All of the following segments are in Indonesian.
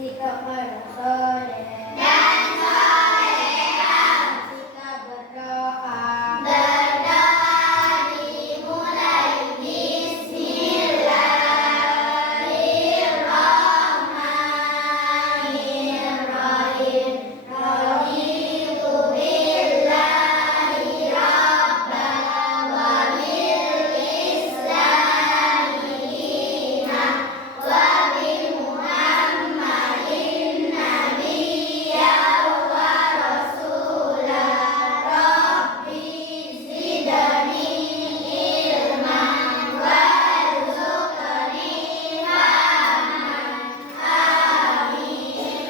sikap bersoleh dan solehah, sikap berdoa dimulai Bismillahirrahmanirrahim. Raditu billahi rabbana wa bil islami dinan wa bi Muhammadin nabiyyan wa rasulah. Rabbi zidni ilman warzuqni fahman. Amin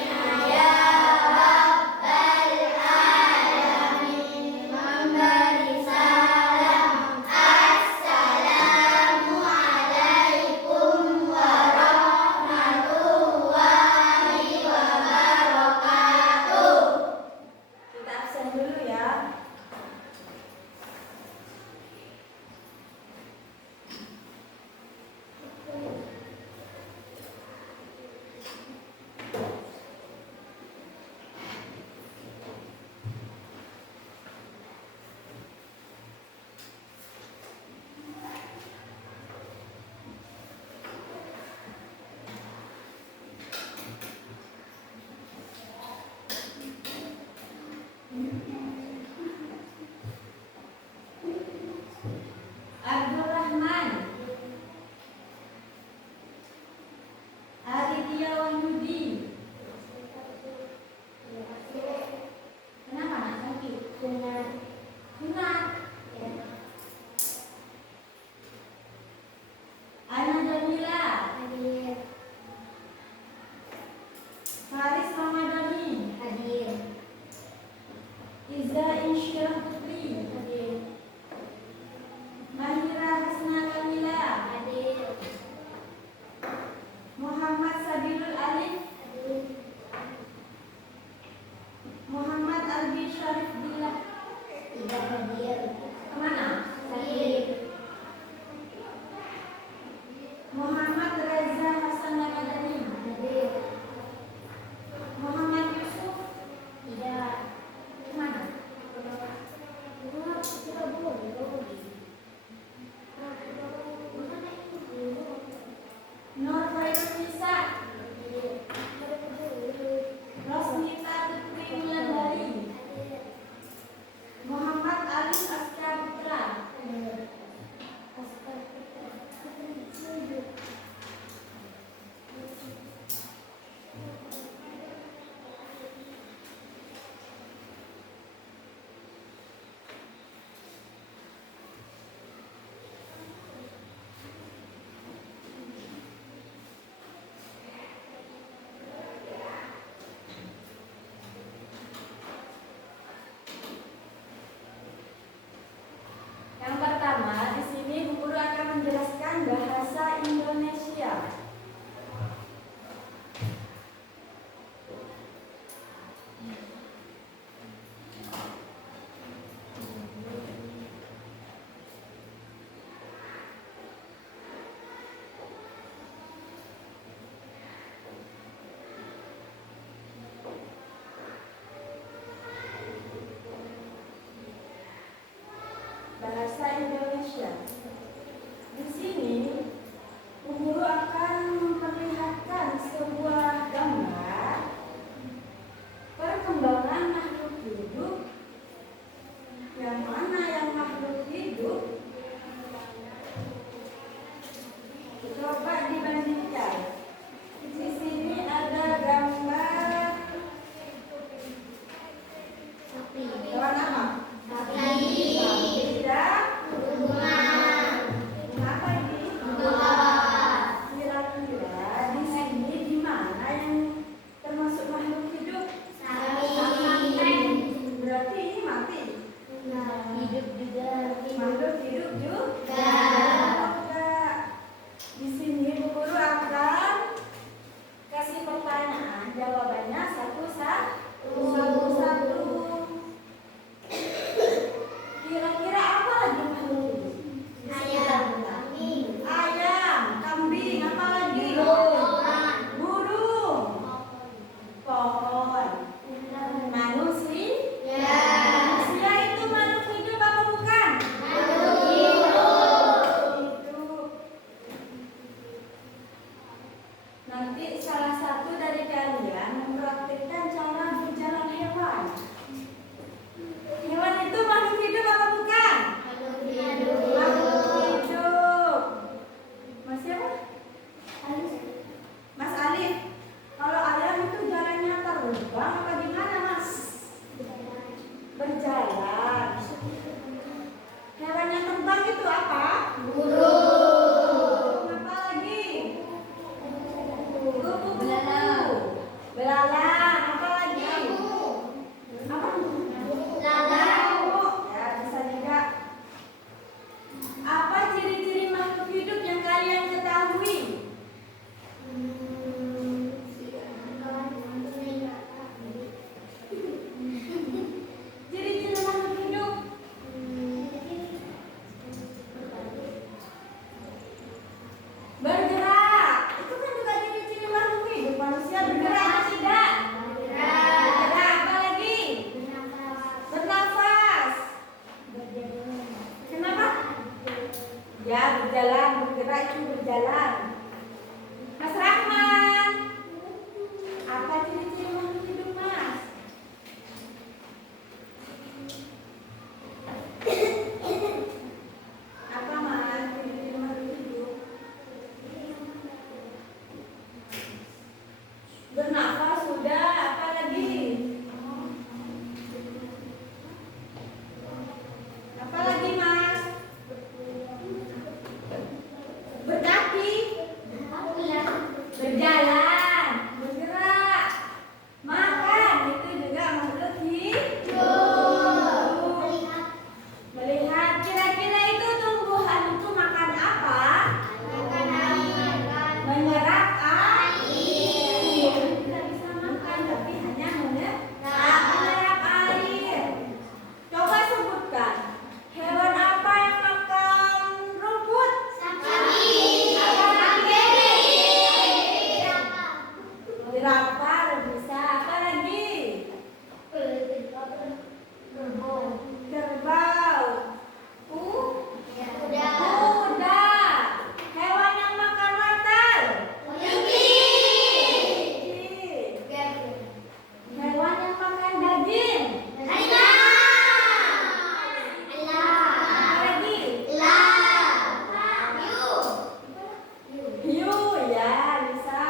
ya rabbal alamin. Memberi salam, assalamu alaikum warahmatullahi wabarakatuh. Kita absen dulu ya. Abdurrahman, Aditya Wahyudi. Kenapa nak sakit? Sunat. Ana Jamila, Faris Ramadhani, Iza Insyirah Putri, Mahira Hasna Kamila, Muhammad Sabilul Alif, Muhammad Albi Syarif Billah. Kemana? Muhammad Reza Hasan Ramadhani, Muhammad Yusuf. Kemana? Nur Fairunisa, Rosnita Putri Wulandari, Muhammad Alif Askar Putra, yang pertama di sini Bu Guru akan menjelaskan bahasa Indonesia. Bahasa Indonesia. Di sini Bu Guru akan memperlihatkan sebuah gambar perkembangan makhluk hidup. Yang mana yang makhluk hidup? Coba dibandingkan. Di sini ada gambar hewan apa? Sapi dan apa ini? Kira-kira di sini di mana yang termasuk makhluk hidup? Berarti ini mati. hidup juga. Makhluk hidup juga. Enggak. Di sini Bu Guru akan kasih pertanyaan, jawabannya satu-satu. Kira-kira apa lagi makhluk hidup? Ayam, kambing, apa lagi? Burung. Bernafas sudah, apa lagi? Apa lagi, Mas? Berkaki, berjalan, bergerak, makan, itu juga makhluk hidup. Melihat, kira-kira itu tumbuhan itu makan apa? Menyerap air. Tidak bisa makan, tapi hanya menyerap air. Coba sebutkan, hewan apa yang makan rumput? Jerapah, bisa. Apa lagi? Kerbau. Kuda. Hewan yang makan wortel? Kelinci. Hewan yang makan daging? Apa lagi? Hiu, ya bisa.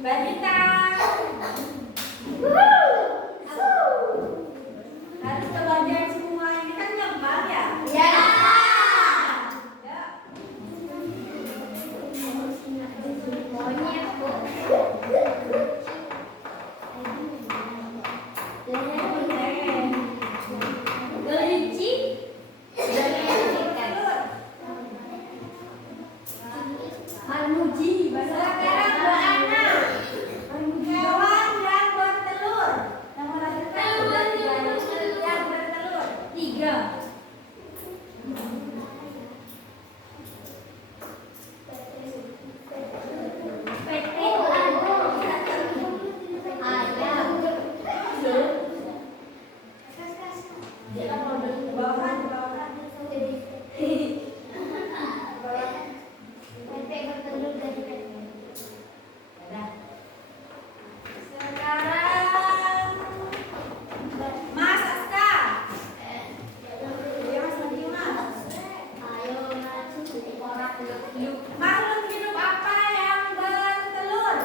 Badminton. Harus kebagian semua ini kan nyempal ya? Ya. Ya. Monyet, Bu. Kelinci. Marmuji. Sekarang beranak. Hewan yang bertelur. Yang melahirkan sudah tiga. Yang bertelur 3. Bawahan. Sekarang Mas Aska. Ya, Mas lagi Mas. Makhluk hidup apa yang bertelur?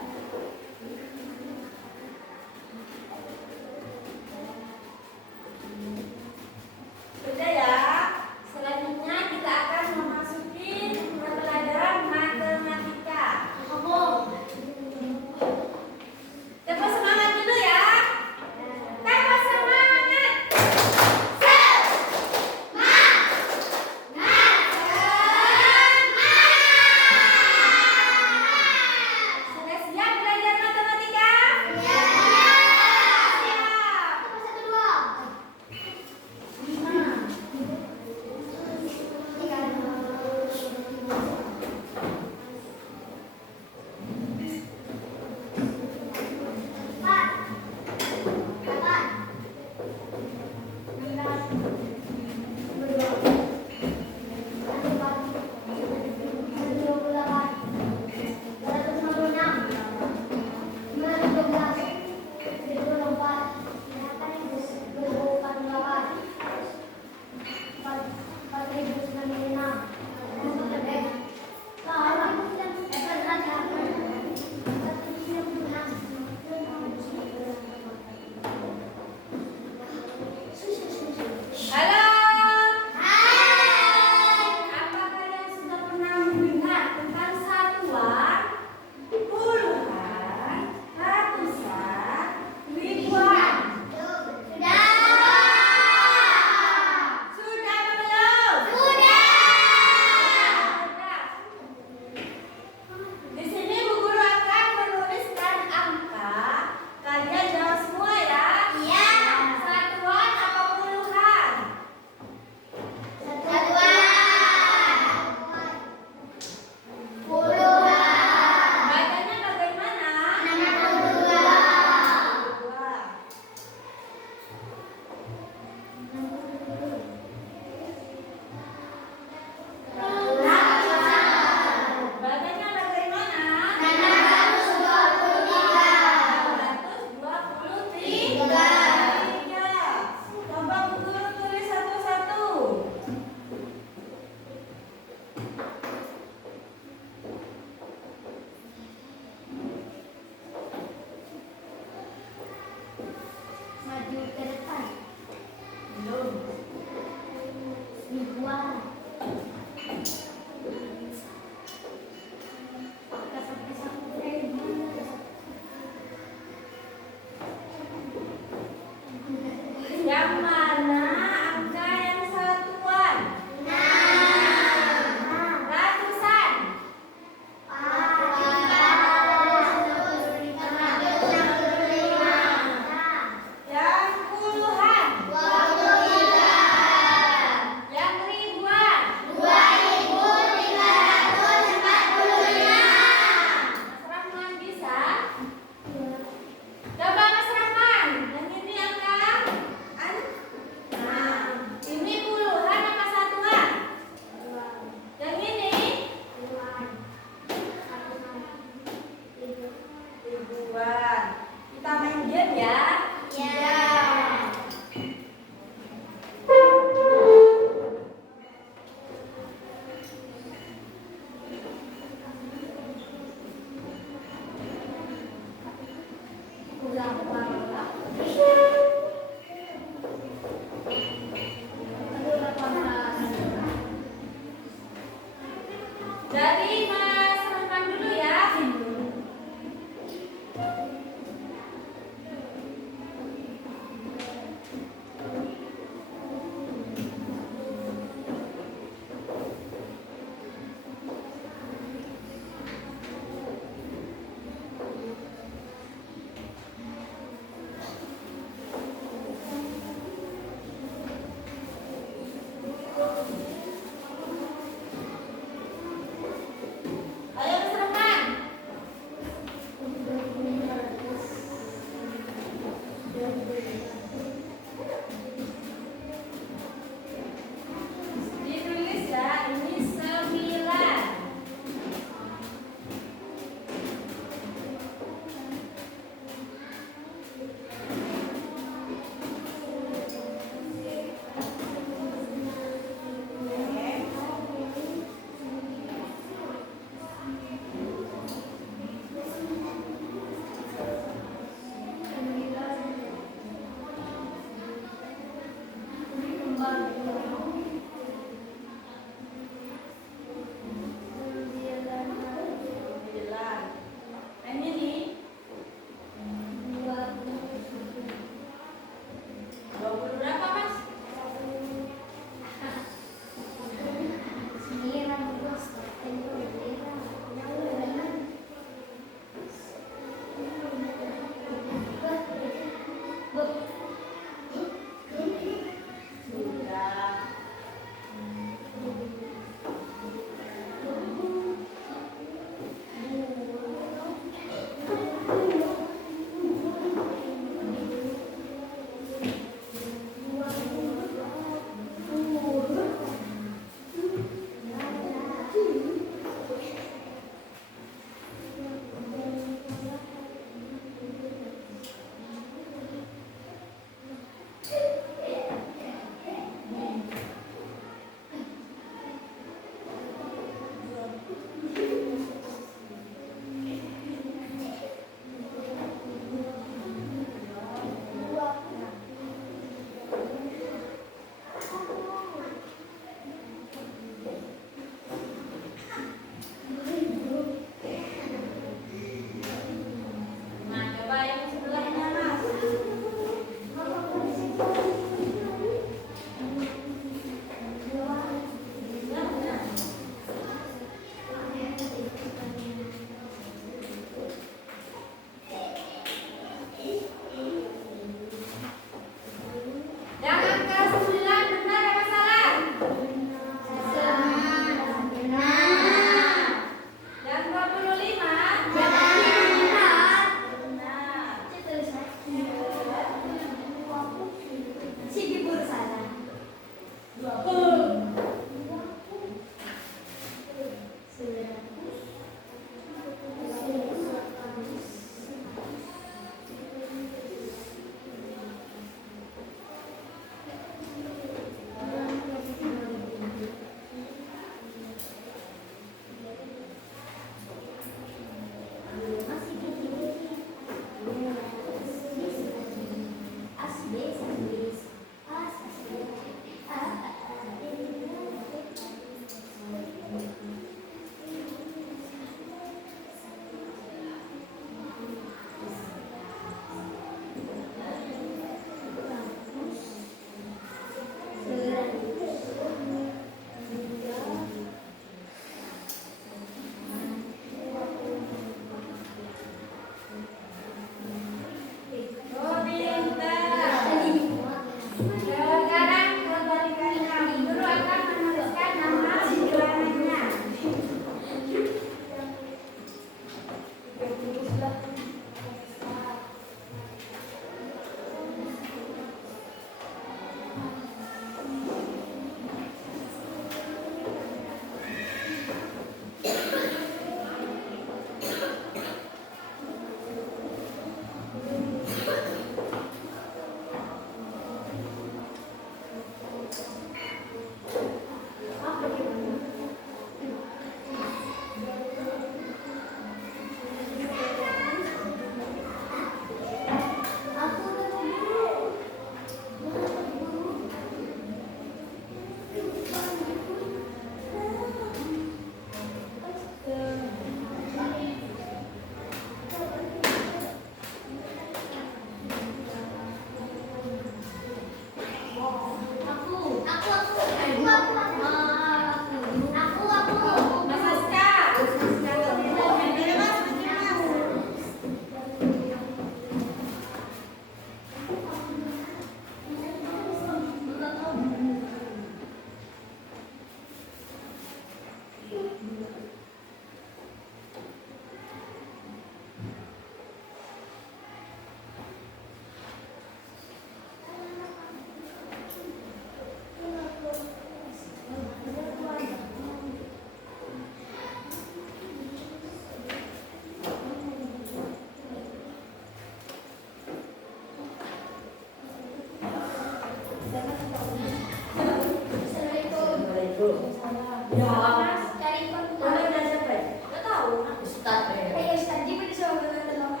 Ya, Mas, cari kamu kontak. udah siapa ya? Nggak tahu. Ustaz ya. Ayo, Ustaz, di mana coba berdoa?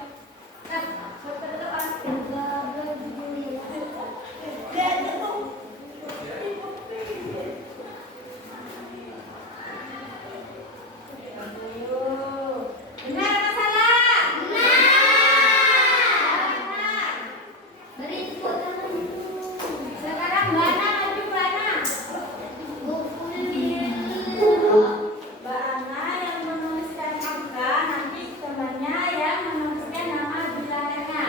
Nah, berdoa. Lihat itu. Aduh. Benar atau salah? Benar. Beri tepuk tangan. Sekarang Bana maju Bana. Mbak Ana yang menuliskan angka, nanti temannya yang menuliskan nama di belakangnya.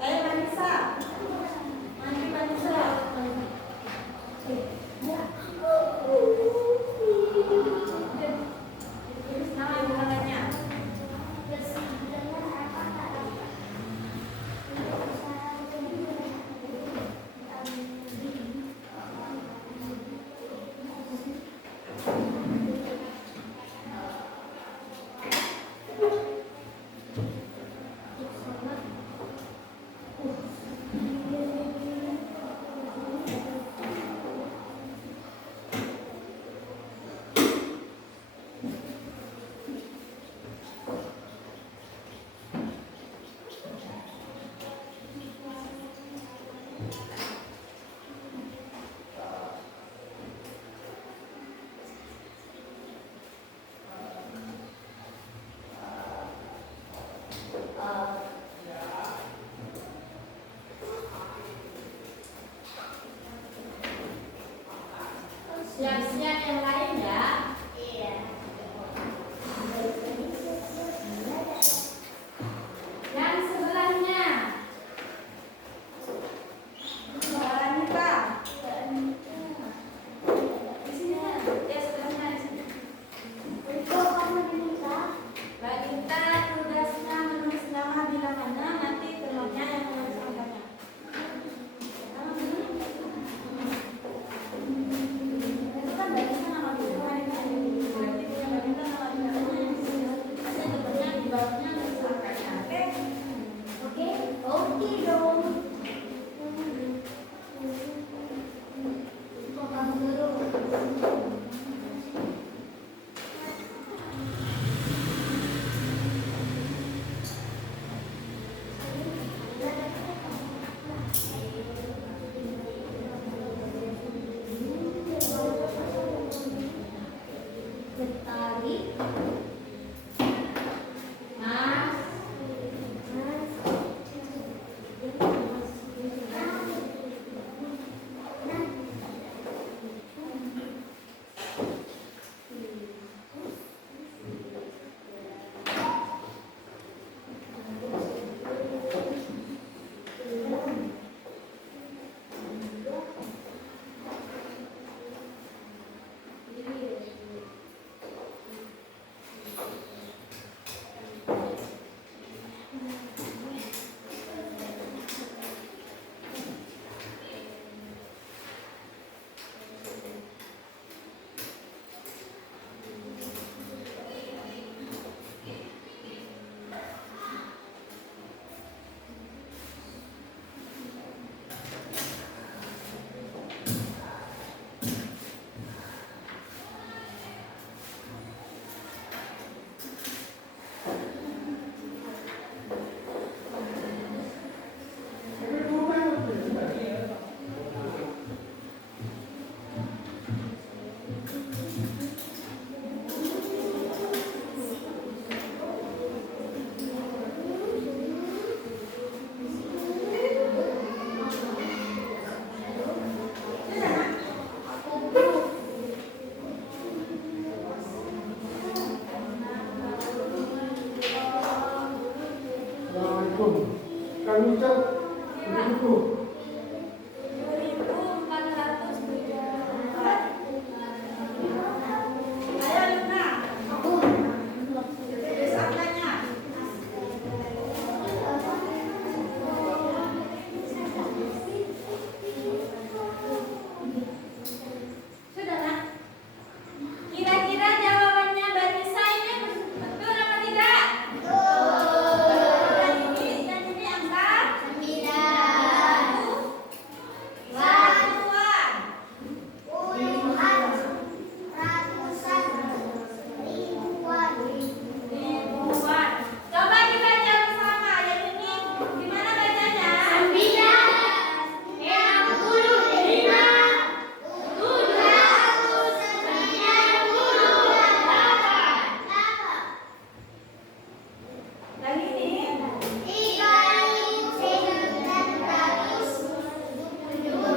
Ayo Manisa. Mandi Manisa. Tulis nama di belakangnya. Siap-siap yang lain ya. Iya. Yang sebelahnya. Kami ucap 1000. 2474. Ayo Luna. Tulis angkanya. Sudah nak? Kira-kira jawabannya Barisa ini betul apa tidak? Dan ini angka satuan. Ribuan. Coba dibaca bersama. Yang ini gimana bacanya? 995. Yang ini 70.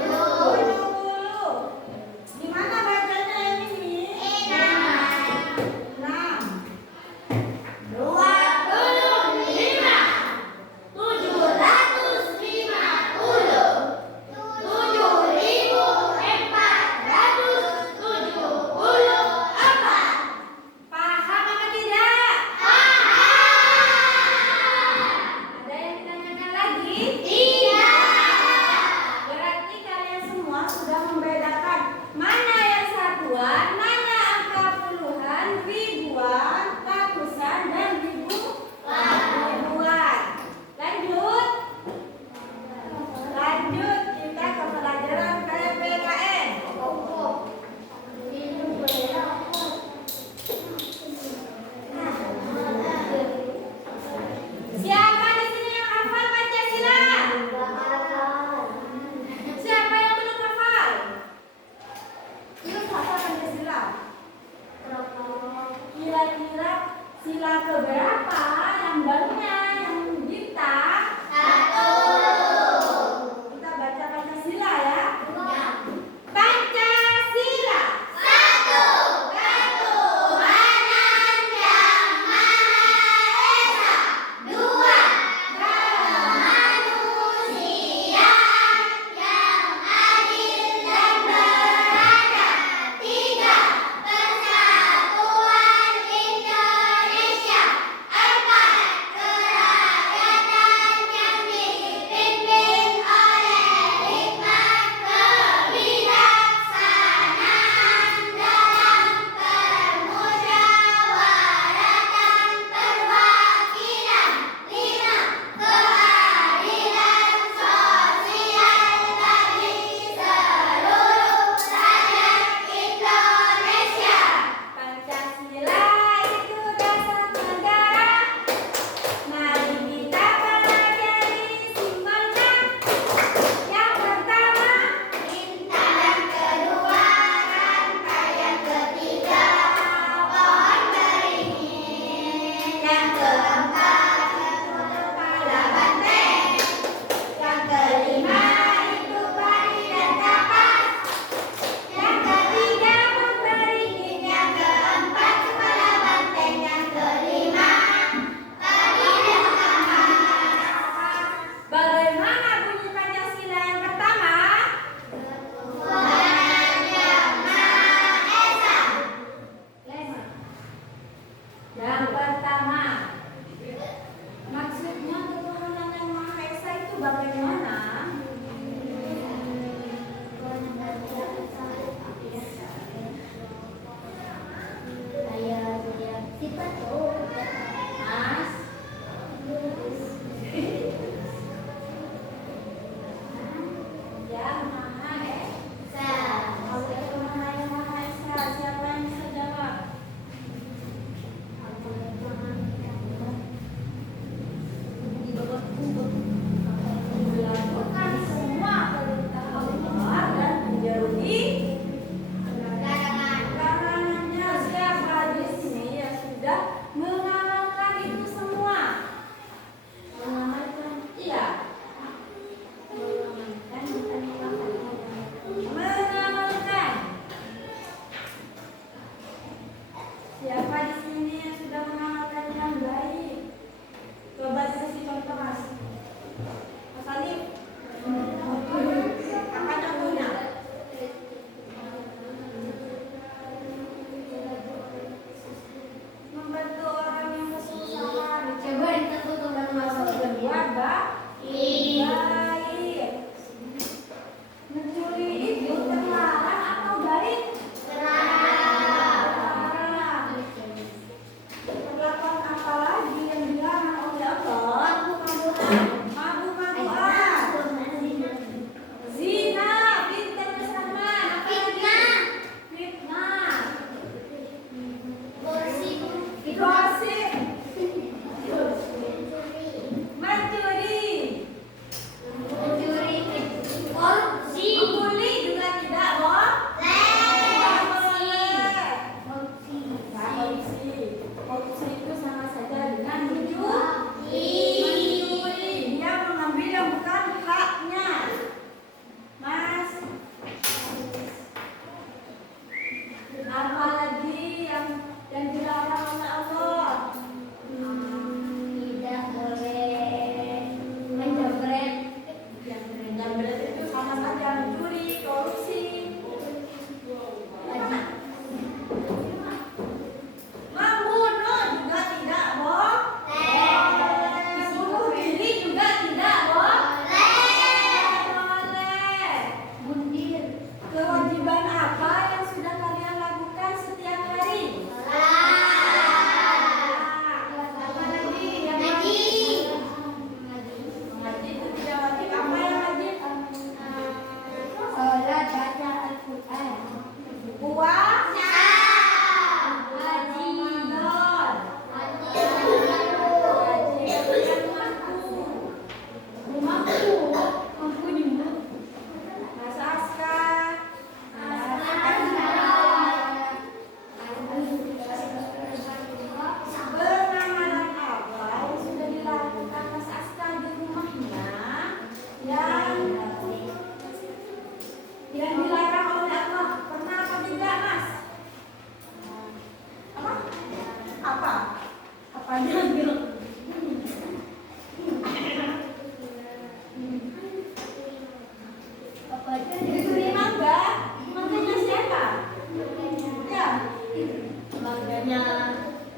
Gimana bacanya yang ini? 6. 750. Paham apa tidak? Ada yang ditanyakan lagi? Berarti kalian semua sudah membedakan mana yang satuan, mana angka puluhan, ribuan, ratusan, dan ribuan. Lanjut. Lanjut kita ke pelajaran PPKN. Siapa di sini yang hafal Pancasila? Siapa yang belum hafal? Yuk hafal Pancasila. Kira-kira sila keberapa yang banyak yang bintang? Kita baca Pancasila ya. Pancasila. Pancasila itu dasar negara. Mari kita pelajari simbolnya. Yang pertama, Bintang, yang kedua rantai, yang ketiga pohon beringin, yang keempat kepala banteng, yang kelima itu pari dan kapas, yang ketiga pohon beringin, yang keempat kepala banteng, yang kelima pari dan kapas. bagaimana bunyi Pancasila yang pertama? Tuhan Yang Maha Esa. Yang pertama, maksudnya ketuhanan yang Maha Esa itu bagaimana? Mas, yang Maha Esa. Ketuhanan yang Maha Esa, siapa yang bisa jawab? Di bawah Baik. Mencuri itu terlarang atau baik? Terlarang. Perlakuan apa lagi yang dilarang oleh Allah? Mabuk-mabukan. Zina, pintar bersama. Apa lagi? Fitnah. Gosip. Mencuri. Membuli juga tidak boleh. Korupsi itu sama saja dengan mencuri. Dia mengambil yang bukan haknya. Mas, apa lagi yang dilarang oleh Allah? Tidak boleh menjamret. Menjamret itu sama saja mencuri, korupsi. Membunuh juga tidak boleh. Bunuh diri juga tidak boleh. Kewajiban apa yang sudah kalian lakukan setiap hari? Apa lagi yang wajib? Mengaji itu tidak wajib. Apa yang wajib? Sholat, baca Al-Quran. Puasa, haji, Ramadan, haji yang mampu juga. Masa askar, pengamalan apa yang sudah dilakukan Mas Askar di rumahnya yang dilarang oleh Allah? Pernah apa tidak, Mas? Apa? Apanya? Mencuri mangga? Mangganya siapa? Ya.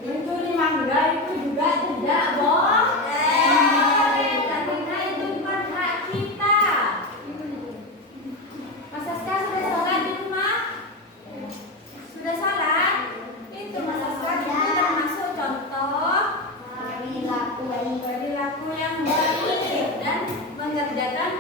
Mencuri mangga itu juga tidak boleh. Karena itu bukan hak kita. Mas Askar sudah sholat di rumah? Sudah sholat? Itu Mas Askar itu termasuk contoh perilaku yang baik dan mengerjakan